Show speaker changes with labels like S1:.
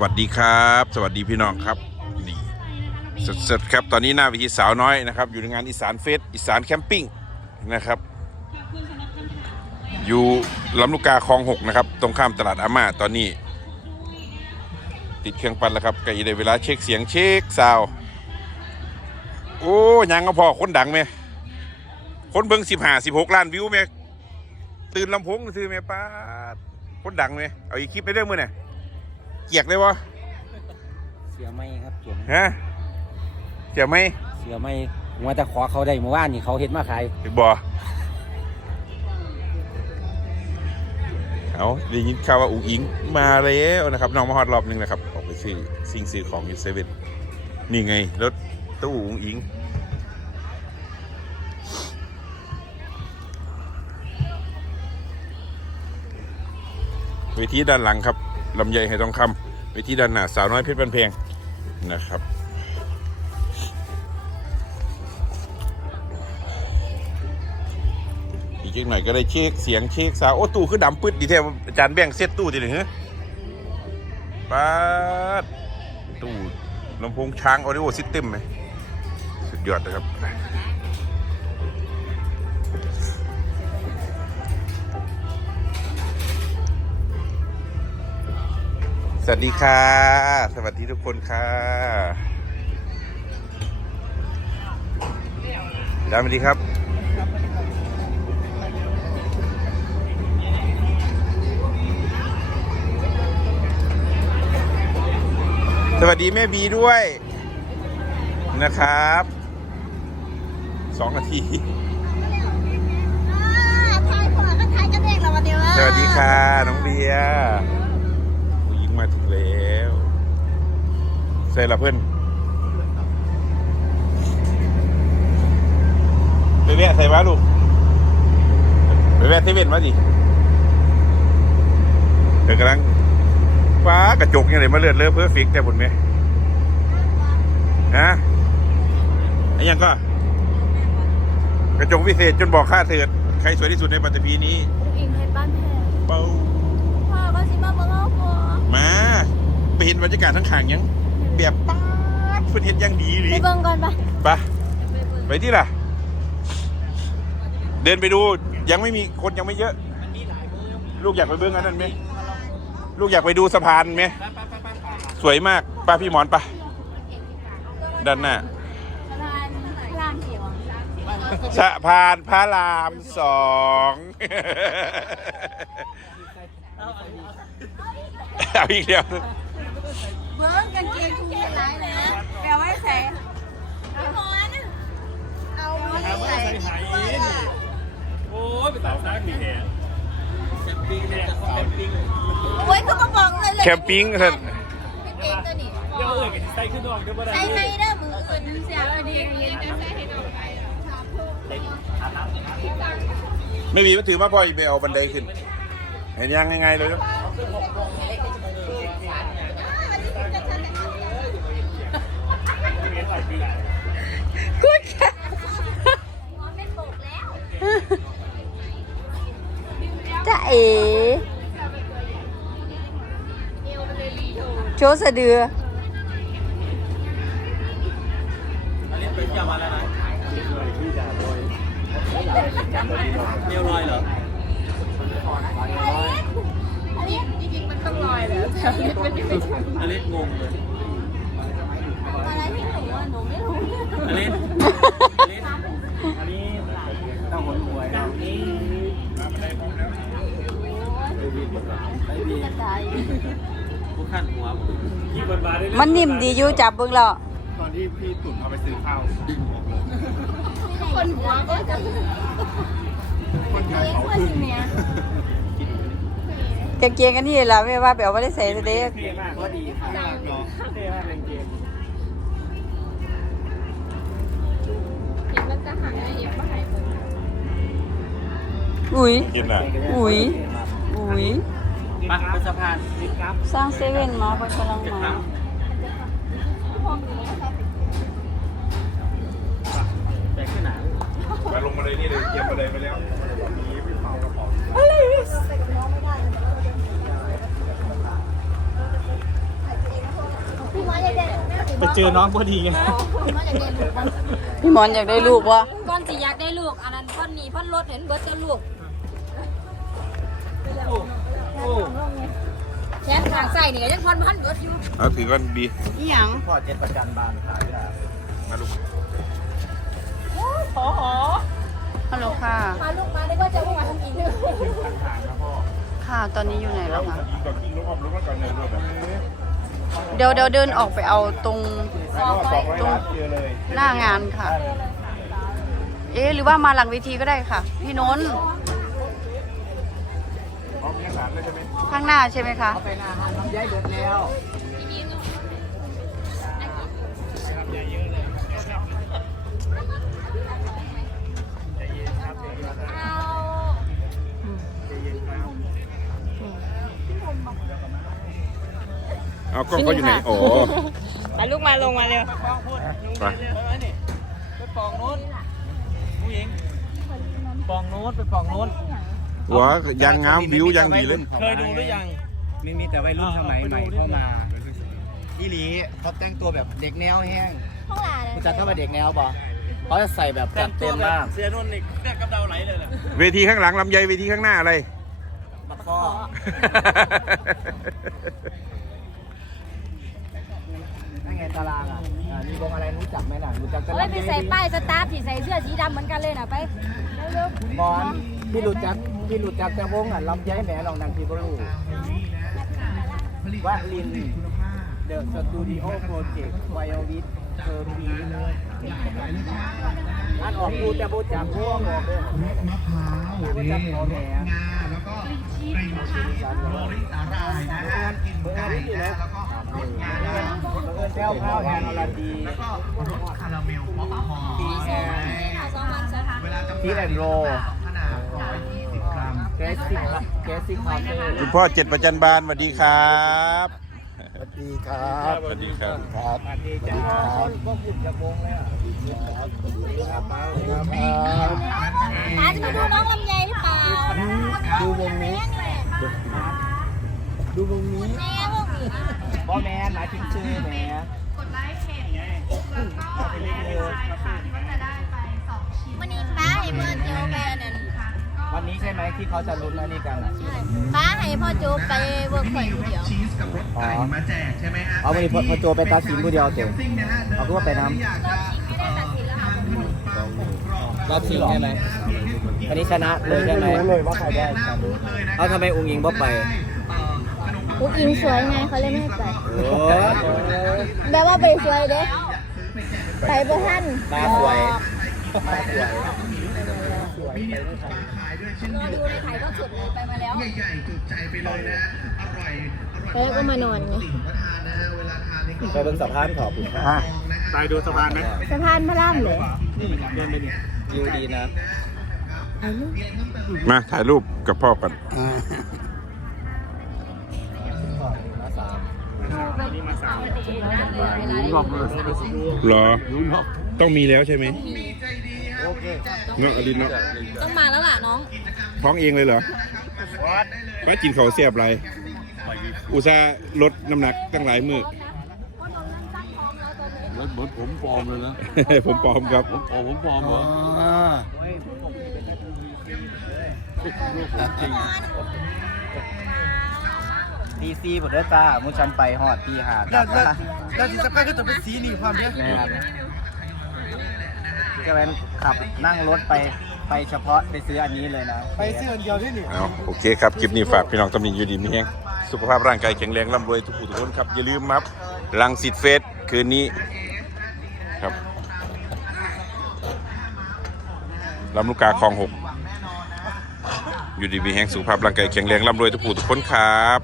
S1: วัสดีครับ สวัสดีพี่น้องครับนี่สดๆครับตอนนี้หน้าวิธีสาวน้อยนะครับ อยู่ในงานอีสานเฟสอีสานแคมปิ้งนะครับ อยู่ลำลูกกาคลองหกนะครับ ตรงข้ามตลาดอาม่าตอนนี้ ติดเครื่องปั่นแล้วครับใกล้ได้เวลาเช็คเสียงเช็คซาวโอ้ยังก็พอคนดังไหมคนเบิ่งสิบห้าสิบหกล้านวิวไหมตื่นลำโพงซื้อไหมป้าคนดังไหมเอาอีกคลิปไปเรื่องมือเนี่ย เกียกเลยวะ
S2: เสียไม่ครับเสียไม่
S1: ฮะเจียวไหม
S2: เสียไม่มัวแต่ขอเขาได้เมื่อวานนี่เขาเห็นมาขาย
S1: บอเอาได้ยินข่าวว่าอุ๋งอิงมาแล้วนะครับน้องมาฮอดรอบหนึงนะครับออกไปซื้อสิ่งซื้อของอยู่เซเว่นนี่ไงรถตู้อุ๋งอิงเวทีด้านหลังครับ ลำไยให้ทองคำเวทีด้านหน้าสาวน้อยเพชรบันเพงนะครับอีกจักหน่อยก็ได้เช็คเสียงเช็คสาวโอ้ตู้คือดำปึ๊ดดีแท้อาจารย์แบ่งเซตตู้ทีหนึ่งฮะป๊าดตู้ลำโพงช้างออดิโอซิสเต็มไหมสุดยอดนะครับ สวัสดีค่ะ สวัสดีทุกคนค่ะดามสวัสดีครับ สวัสดีแม่บีด้วยนะครับ สองนาที สวัสดีค่ะ น้องเบียร์ผู้หญิงมาถึงแล้ว ใส่ละเพื่อนไปแวะใส่มาลูกไปแวะเซเว่นมาดิเดี๋ยวกำลังฟ้ากระจกยังไงมาเลือดเลือเพื่อฟิกแต่บนไหมฮะไอ้ยังก็ กระจกวิเศษจนบอกค่าเถิด ใครสวยที่สุดในปัตตภีนี้
S3: อุ้งอิงเพชรบ้านแพง
S1: เป้า
S3: พ่อก็สิมาเบิ่งเอาพ่อ
S1: มาไปเห็นบรรยากาศทั้งขางยัง แบบป๊าดเพื่นเห็นยังดีหรื
S3: ไปเบิ่งก่อนปะ
S1: ไปไปที่ล่ะ เดินไปดูยังไม่มีคนยังไม่เยอะ ลูกอยากไปเบื้องอันนั้นไหมลูกอยากไปดูสะพานไหมสวยมากป้าพี่หมอนปะด้านหน้า
S3: สะพานพระรามเขียว
S1: สะพานพระรามสอง เอาอีกเดียว
S3: เบิ่งกางเกงทุกคนร้ายเลยนะแปลว่าใส่พี่หมอนเอาไว้ใส่
S4: โอ้ยไปต่างชาติมีแทน
S3: โอ้ยก็มาบอกเลยเลย
S1: แคมปิ้งท่าน
S3: พี่เก่งตัวนี้
S4: เดี๋ยวเอ่ยกันใส่ขึ้นนอกเดี๋ยวบ่ได้
S3: ใส่ให้เด้อมืออื่นเสียอันนี้เรียนจะใส่ให้นองไป
S1: ไม่มีมันถือมาพ่อยไปเอาบันไดขึ้น เห็นยังไงเลย
S5: ว์สะดือ
S2: เรียวลอยเหรอ
S3: อันนี้จริงๆมันต้องลอยเลยแต่มันไม่ถึง
S2: อเล็กงงเลย
S3: อะไรที่หนูอะหนูไม่รู้
S2: อเล็กอเล็กอันนี้ต้องหนหวยนะนี่ไม่มี
S3: กระจาย
S2: ผู้ขั้นหัว
S4: ที่บนบาร์ได้
S5: มันนิ่มดีอยู่จับเบิ่งแล้ว
S4: ตอนที่พี่ตุ่นเอาไปซื้อข้าวดึงออกเลย
S3: คนหัวก็จะเลี้ยงว่าสิเมีย
S5: กางเกงอันนี้ล่ะไม่ว่าแบบว่าได้ใส่เด็ก
S4: เท่มากก็ดีค่ะเนาะเท่มากเป็นเกม
S5: อุ้ย
S1: กินอะ
S5: อุ้ยอุ้ย
S2: ปักเป็นสะพานสิครับ
S5: สร้างเซเว่นมาเพิ่นกำลังมา
S2: แบกขึ้นหนา
S1: มาลงมาเลยนี่เลยเตรียมมาเลยไปแล้ว
S3: ใส่กับน้องไม่ได้เลย
S2: ไปเจอน้องพอดีไง
S5: พี่หมอนอยากได้ลูกวะ
S3: ก่อนสิอยากได้ลูกอันนั้นพ่อนนี้พ่อนรถเห็นเบิร์ดจะลูก แขนข้างใส่นี่ก็ยังพ่อนพันเบิร์ดอยู่
S1: เอาถือก่อนบี
S5: อีหยัง
S2: พ่อเจ็ดประจันบานขายยา
S1: มาลูก
S5: ฮัลโหลค่ะ
S3: มาลูกมาได้ก็จะมาทำอีกนึง
S5: ค่ะ ตอนนี้อยู่ไหนแล้วคะ
S1: ยิงก่อนยิงลงออกลงมาก่อนเลยรถแบบ
S5: เดี๋ยวเดี๋ยวเดินออกไปเอาตรง
S2: สองร้อยบาทเจอเลย
S5: หน้างานค่ะ เอ๊ะหรือว่ามาหลังเวทีก็ได้ค่ะ พี่นนท์ ข้างหน้าใช่ไหมคะ
S2: ไปนาหันลำไยเดือดแล้ว
S1: เอากล้องเขาอยู่ไหนอ๋อ
S5: ไปลูกมาลงมาเร็ว
S1: ไป
S2: ไปปองโน้นผู้หญิงปองโน้นไปปองโน้น
S1: หัวยางงามวิวยางดีเลย
S2: เคยดูหรือยัง มีมีแต่วัยรุ่นสมัยใหม่เข้ามาอีหลีเขาแต่งตัวแบบเด็กแนวแห้ง
S3: ห้องหลาน
S2: คุณจัดเข้าไปเด็กแนวบ่เขาจะใส่แบบจัดเต็มมาก
S4: เสียนนท์นี่เลือดกำเดาไหลเลยแหละ
S1: เวทีข้างหลังลำไยเวทีข้างหน้าอะไร
S2: บักข้อนั่นไงตารางอะอ่ามีวงอะไรรู้จักไหมล่ะรู้จักกัน
S3: เฮ้ยไปใส่ป้ายสตาร์ทที่ใส่เสื้อสีดำเหมือนกันเลยนะไปเร็ว
S2: บอลพี่รู้จักพี่รู้จักแต่วงอะลำไยแหมลองดังพี่ก็รู้ว่าลินเดอะสตูดิโอโปรเจกต์ไวโอวิทเธอร์พีอันออกดูแต่โบจักพวกออกเลยมะพร้าวโบจักหอแหมแล้วก็ไก่ชีสโรลิสาหร่ายนะฮะกินไก่นะแล้วก็รสงาเงินแก้วข้าวแอนอลาดีแล้วก็รสคาราเมลป๊อปคอร์น
S3: ๆสองพันสองพัน
S2: พีแอนโรขนาด120 กรัม แกสซิคแกสซิคคาเฟ่
S1: คุณพ่อเจ็ดประจันบานสวัสดีครับ
S2: สวัสดีครับ
S1: สวัสดีครับ
S2: ครับสวัสดีจ้าพวกคุณจะวงเลยอะครับครับ
S3: ตาจะมาดูน้องลำไยหรือเปล่า
S2: ดูวงนี้ ดูวงนี้
S3: แม่พวกนี้
S2: บอแมนหมายถึงชื่อแหม
S3: วัน
S2: ช่ไหมที่เขาจะลุ้นอันนี้กันอะ
S3: ป้าให้พ่อโจไปเวิร์กพอยต์คนเดียว
S2: อ๋อเอาวันนี้พอโจไปตัดสินผู้เดียวเจ๋งเอาคือว่าไปน้ำ
S3: ไม่ได้ตัดสินแล้วค่ะ
S2: รอบชิงใช่ไหมอันนี้ชนะเลยใช่ไหมเลยว่าใครได้เอาทำไมองค์ยิงบ่ไป
S3: อุ๊กอิงสวยไงเขาเลยไม่ให้ไป
S2: โอ้
S3: แปลว่าไปสวยเด้ไปบ่ทัน
S2: ตาสวยตาสวย
S3: นอนดูในถ่ายก็สุดเลยไปมาแล้ว
S6: ใหญ่ๆจุดใจไป
S2: เลยนะอร่อย
S3: แล้วก็มานอนไง
S2: ไปเบิ่งสะพานขอบคุณครับ
S4: ตายดูสะพานไหม
S3: สะพานพระรามเลย
S2: วิวดีนะ
S1: มาถ่ายรูปกับพ่อกันหรอ ต้องมีแล้วใช่ไหม เนาะอลินเนาะ
S3: ต้องมาแล้วล่ะน้อง
S1: ท้องเองเลยเหรอป้ากินเขาวเสียบไร อุตส่าห์ลดน้ำหนักตั้งหลายมือ
S4: เหมือนผมปลอมเลยนะ
S1: ผมปลอมครับ
S4: อ๋อผมปลอมเหรอ
S2: ตีซีหมดเด้อจ้ามุชันไปหอดตีหาดแล้วแล้วที่สำคัญก็จะเป็นสีนี่ความเนี้ย ก็เป็นขับนั่งรถไปไปเฉพาะไปซื้ออันนี้เลยนะไปซื้ออันเดียวที่นี่
S1: เอาโอเคครับคลิปนี้ฝากพี่น้องตำหนิอยู่ดีมีแห้งสุขภาพร่างกายแข็งแรงร่ำรวยทุกผู้ทุกคนครับอย่าลืมครับลังสิตเฟสคืนนี้ครับลำลูกกาคลองหกอยู่ดีมีแห้งสุขภาพร่างกายแข็งแรงร่ำรวยทุกผู้ทุกคนครับ